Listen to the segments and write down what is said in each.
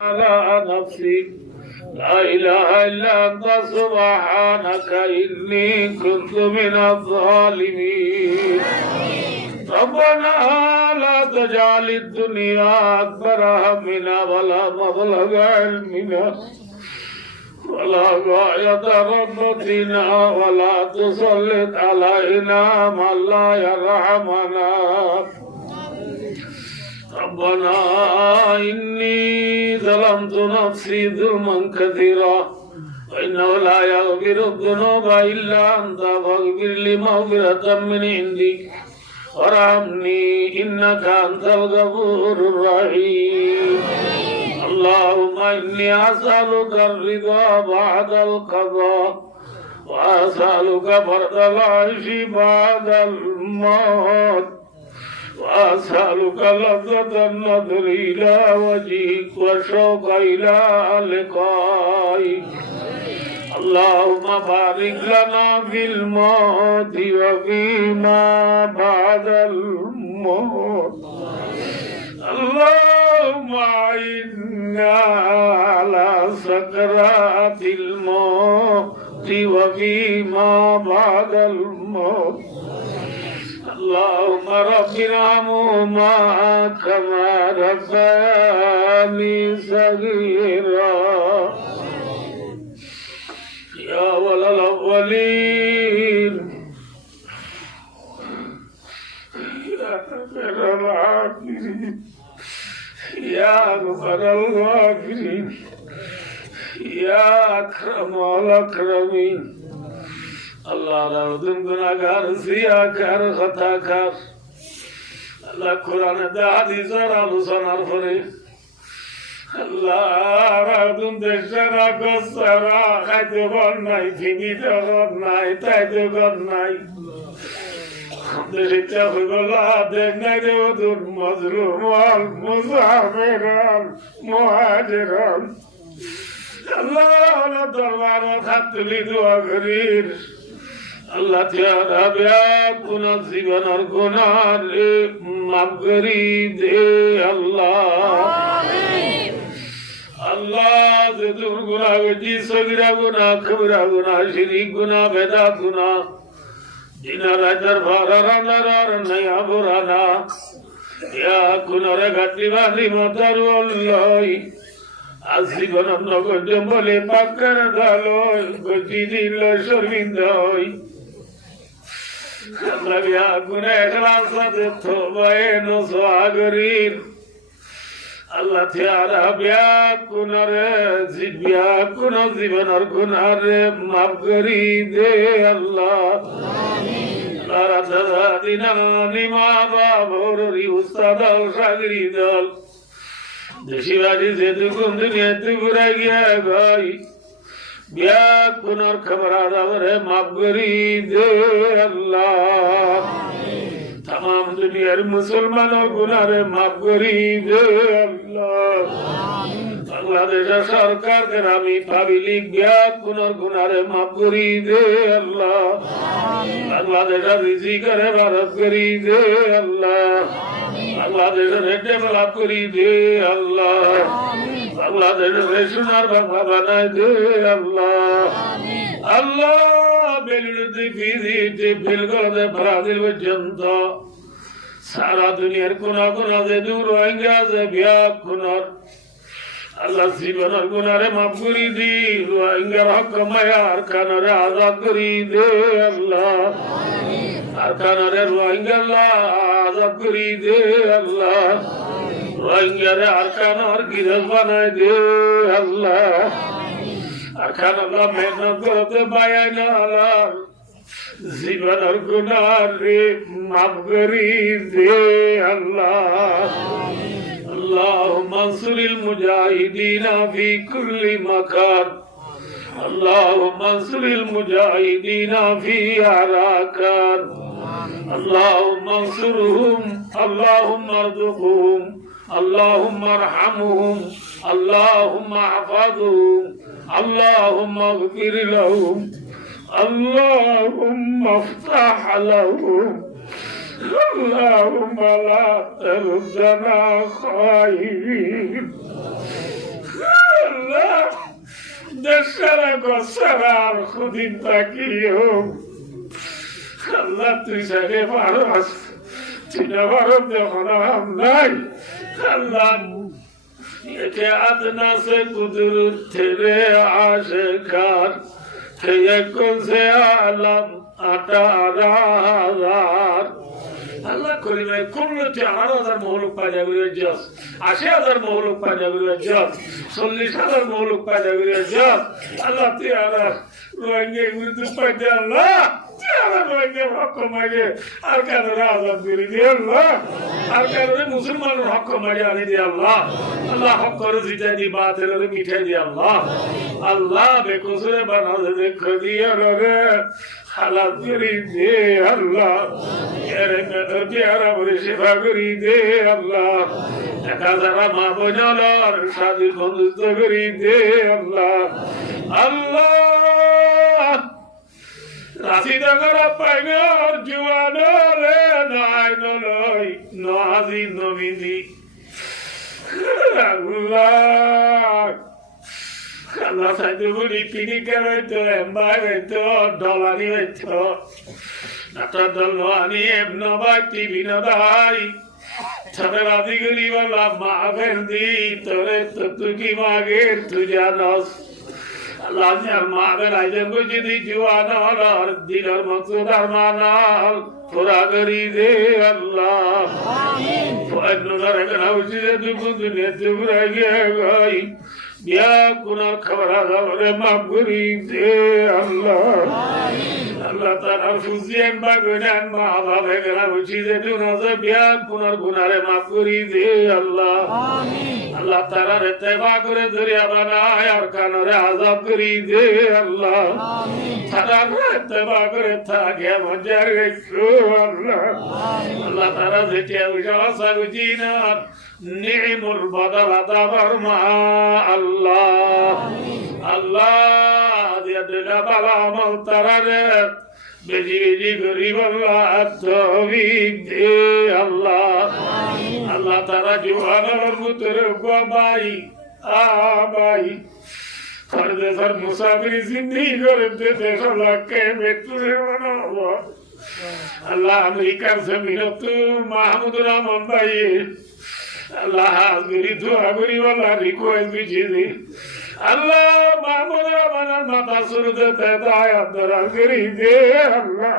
على نفسي لا إله إلا أنت سبحانك إني كنت من الظالمين ربنا لا تجعل الدنيا أكبر همنا ولا مبلغ علمنا ولا غاية رغبتنا ولا تسلط علينا من لا يرحمنا ربنا إني ظلمت نفسي ظلما كثيرا وإنه لا يغفر الذنوب إلا أنت فاغفر لي مغفرة من عندك وارحمني إنك أنت الغفور الرحيم اللهم إني أسألك الرضا بعد القضاء وأسألك فرد العيش بعد الموت وأسألك لذة النظر إلى وجهك والشوق إلى لقائك اللهم بارك لنا في الموت وفيما بعد الموت اللهم أعنا على سكرات الموت وفيما بعد الموت اللهم رب ارحمهما كما ربياني صغيرا يا ولي الأولين يا خير العاقلين يا غفر الغافرين يا أكرم الأكرمين আল্লাহ নতুন গুনাহগার সিয়াকার খাতাকার আল্লাহ কোরআনে হাদিসের আলোচনার পরে আল্লাহ নতুন দেশের আগসারা খাইতে ঘর নাই ফিনিতে ঘর নাই তাইতে ঘর নাই দেশে হইগলা দেখ নাই রে ওদুর মজলুম আল মুসাফিরান মুহাজিরান আল্লাহ দরবার হাত তুলি দোয়া করির আল্লাহ তেরা ব্যাকুন জীবনের গুনাহ মাফ করি দে আল্লাহ আমিন আল্লাহ যে গুনাহ গজি সগীরা গুনাহ কবিরা গুনাহ শিরক গুনাহ বেদাত গুনাহ জিনা রাজার ফারারানার নয়া বুরানা ইয়া গুনারে গাটি বালি মতারু আল্লাহ আজীবন নগর জম্বলে পাকার দালো গজি দিল শর্মিন্দই আমরা বিয়া গুনে ইখলাস সাথে তওবায়ে নসওয়া করির আল্লাহ তাআলা বিয়া কুনরে জিবিয়া কুন জীবনের গুনাহরে মাফ করি দে আল্লাহ আমিন রাতা দিনা নিমা বাবরি উস্তাদ আল শাগরিদল দেশিবাজি যেটুকু দুনিয়াতে ঘুরে গিয়া গাই বিয়া কুনর খবর আদাবরে মাফ করি দে আল্লাহ তাম দুনিয়ার মুসলমানের গুনারে মাফ করি দে আল্লাহ বাংলাদেশের সরকারকে আমি পাবলিক বিয়া কুনর গুনারে মাফ করি দে আল্লাহ বাংলাদেশের রিজিকের ভারত করি দে আল্লাহ বাংলাদেশের ডেভেলপ করি দে আল্লাহ বাংলাদেশের সোনার বাংলা বানায় দে আল্লাহ আল্লাহ বেলুড়ি ফিজিতে ফিল করে ব্রাজিল পর্যন্ত সারা দুনিয়ার কোনা কোনা যে দূর রোহিঙ্গা যে বিয়া খুনর আল্লাহ জীবনের গুনারে মাফ করি দি রোহিঙ্গার হক মায়া আর কানরে আজাদ করি দে আল্লাহ আর কানরে রোহিঙ্গা আজাদ করি দে আল্লাহ রোহিঙ্গারে আর কানর গিরজ বানায় দে আল্লাহ আর কানরা মেহনত করতে পায় না আল্লাহ জীবনের গুনারে মাফ করি দে আল্লাহ اللهم انصر المجاهدين في كل مكان اللهم انصر المجاهدين في عراقات اللهم انصرهم اللهم ارزقهم اللهم ارحمهم اللهم احفظهم اللهم اغفر لهم اللهم افتح لهم اللهم لا تردنا خائبين দেশ সারা ঘর সারা আর খুদিন তাকিও আল্লাহ তুই সারে পারস তুই না পারস যখন নাই আল্লাহ একে আদনা সে কুদরত তেরে আশিকার थे कौन से आलम 18,000 আল্লাহ করিমে করলে 4,000 মহলুক পাজা করে জস 80,000 মহলুক পাজা করে জস 40,000 মহলুক পাজা করে জস আল্লাহ তিয়ারা রোহিঙ্গা গুরু পাজা আল্লাহ তিয়ারা রোহিঙ্গা হক মাগে আর কারণে আজাদ করে দিয়ে আল্লাহ আর কারণে মুসলমানের হক মাগে আনি দিয়ে আল্লাহ আল্লাহ হক করে জিতা দি বাতিল রে মিঠাই দিয়ে আল্লাহ আল্লাহ বেকসুরে বানাতে দেখো দিয়ে রে হালাত করি দে আল্লাহ এরে প্যারা বলে সেবা করি দে আল্লাহ একা যারা মা বোনার স্বাধীন বন্ধুত্ব করি দে আল্লাহ আল্লাহ রাশি ডাঙ্গারা পাইগর জুয়ান রে নাই নই নহাজি নবীজি আল্লাহ আল্লাহ সাইদু বলি পিনি কেরাইতো এম্বাই হইতো ডলারি হইতো নাটা দল আনি এমন ভাই টিভি না ভাই তবে রাজি গরি বলা মা ফেলদি তোরে তো তুই কি মাগের তুই জানস আল্লাহ যার মা বেলায় যে যদি জুয়ান হলার দিনের মকসুদার মানাল পুরা করি দে আল্লাহ ফয়নুলার গনা উচিতে দুপুর দুনিয়া দুপুরে গিয়ে গই বিয়া কোনার খবর আদারে মাফ করি দে আল্লাহ আল্লাহ তারা ফুজিয়ান বাগুনান মা বাবা গনা উচিতে দুনজে বিয়া কোনার গুনারে মাফ করি দে আল্লাহ আল্লাহ তারা রে তেবা করে দরিয়া বানায় আর কানরে আযাব করি দে আল্লাহ তারা রে তেবা করে থাকে মজার গেছো আল্লাহ আল্লাহ তারা যেটা উজাসা গুজিনা নি'মুল বদল আতা ফরমা আল্লাহ আল্লাহ দিলা বালা আমল তারা রে বেজি বেজি গরিব আল্লাহ তৌফিক দে আল্লাহ আল্লাহ তারা জুয়ানের মুতরে বাই আবাই পরদেশর মুসাফির জিন্দেগি করে দেশ লাখে মৃত্যুরে বানাবো আল্লাহ আমেরিকার জমিন তু মাহমুদ রহমান ভাই আল্লাহ হাজগরি দোয়া করি আল্লাহ রিকোয়েস্ট বিজিদি আল্লাহ মাহমুদ রহমানের মাথা সুরতে দায়াত দরা করি দে আল্লাহ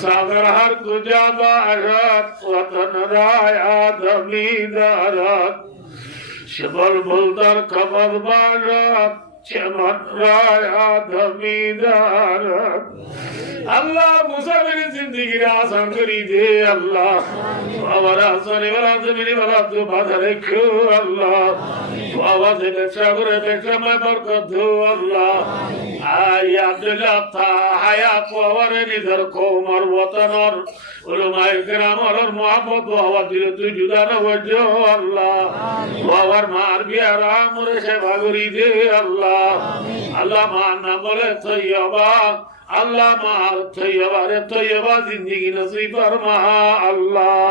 সাগর হর কুজা বারাত ওতন রায় আদমি দারাত শবল বলদার খবর বারাত চমন রায় আদমি দারাত আল্লাহ মুসাফির জিন্দেগি আসান করি দে আল্লাহ আমার আসনে वाला জমিনে वाला তো বাধা রেখো আল্লাহ আওয়াজ ব্যবসা করে ব্যবসা মে বরকত দো আল্লাহ আয় আব্দুল্লাহ তা হায়াত ওয়ার নিদর কোমর ওয়াতনর উলামায়ে কেরাম আর মুহাব্বত ওয়া দিলে তুই জুদা না হজো আল্লাহ ওয়ার মার বিয়ারা মুরে সেবা করি দে আল্লাহ আল্লাহ মান না বলে তৈয়বা আল্লাহ মার তৈয়বারে তৈয়বা জিন্দেগি নসিব ফরমা আল্লাহ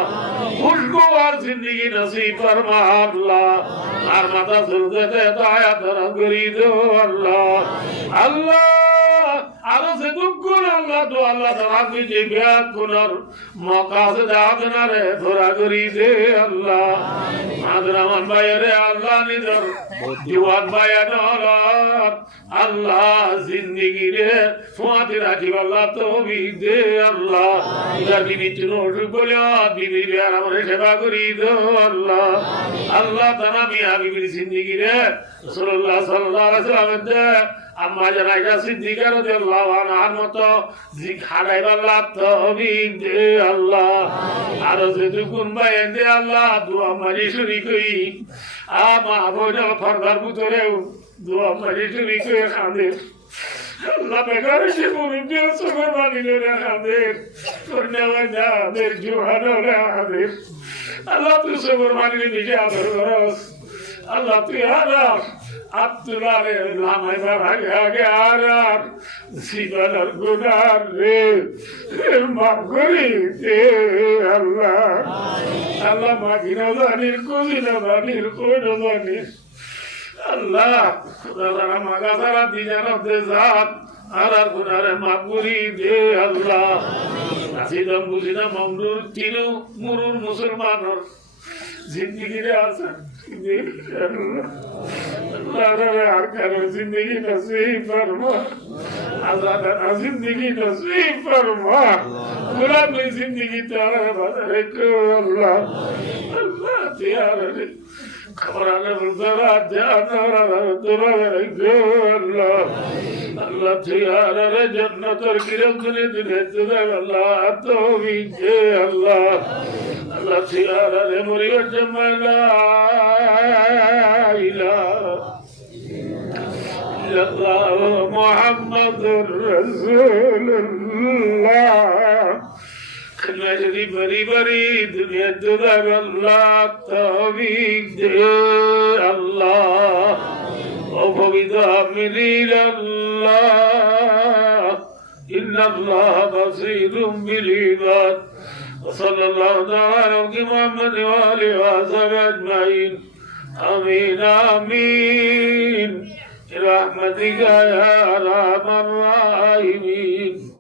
খুশগওয়ার জিন্দেগি নসিব ফরমা আল্লাহ আর মাতা সুরতে দায়াত করি দো আল্লাহ আল্লাহ আরো সে দুঃখ আল্লাহ তো আল্লাহ তারা যে বিয়াত কোনর মকাসে দাদনা রে ধরা করি দে আল্লাহ আদরামান ভাইরে আল্লাহ নিদর জওয়ান ভাইয়ান আল্লাহ জিন্দেগি রে ফুয়াতে রাখি আল্লাহ তৌফিক দে আল্লাহ ইলা বিবি তুনো বলে বিবি আর আমরে সেবা করি দো আল্লাহ আল্লাহ তাআলা মিয়া বিবির জিন্দেগি রে রাসূলুল্লাহ সাল্লাল্লাহু আলাইহি ওয়াসাল্লাম দে আম্মা জানাইয়া সিদ্দিকা রাদিয়াল্লাহু আনহার মতো জিখাড়াই আল্লাহ তৌফিক দে আল্লাহ আর যদি কোন ভাই দে আল্লাহ দোয়া মারি শুনি কই আমা বোঝা ফরদার ভিতরেও দোয়া মারি শুনি কই খান্দে আল্লাহ বেগারে সে মুরিদ সুবহান বানিলে খান্দে করনেওয়া দের জোহানো রে আল্লাহ তুই সুবহান বানিলে নিজে আদর করস আল্লাহ তুই আদর আব্দুল্লাহ রে লামাই বাগে আগে আর জীবনের গুনার রে মাফ করি দে আল্লাহ আল্লাহ মাগিনা জানির কুজিনা জানির কোন জানির আল্লাহ যারা মাগা সারা দিজানত দে জাত আর গুনারে মাফ করি দে আল্লাহ আসিদাম বুঝিনা মামরুর তিনু মুরুর মুসলমানর জিন্দগিরে আছেন जिंदगी नसीब फरमा आजादाना जिंदगी नसीब फरमा गुलामी जिंदगी तारा बदले को अल्लाह अल्लाह त्यारे खबराने बुज़रा जाना दुरारे को अल्लाह अल्लाह त्यारे जन्नत और किरमने दिले तुझे अल्लाह तौफीक दे अल्लाह अल्लाह त्यारे मुरिया जमाला محمد رسول الله نجری بری بری دنیا در اللہ توفیق دے اللہ او فویدہ منیر اللہ ان اللہ بصیر بالعباد وصلی اللہ تعالی علی محمد وآلہ وصحبہ اجمعین آمین آمین برحمتك يا أرحم الراحمين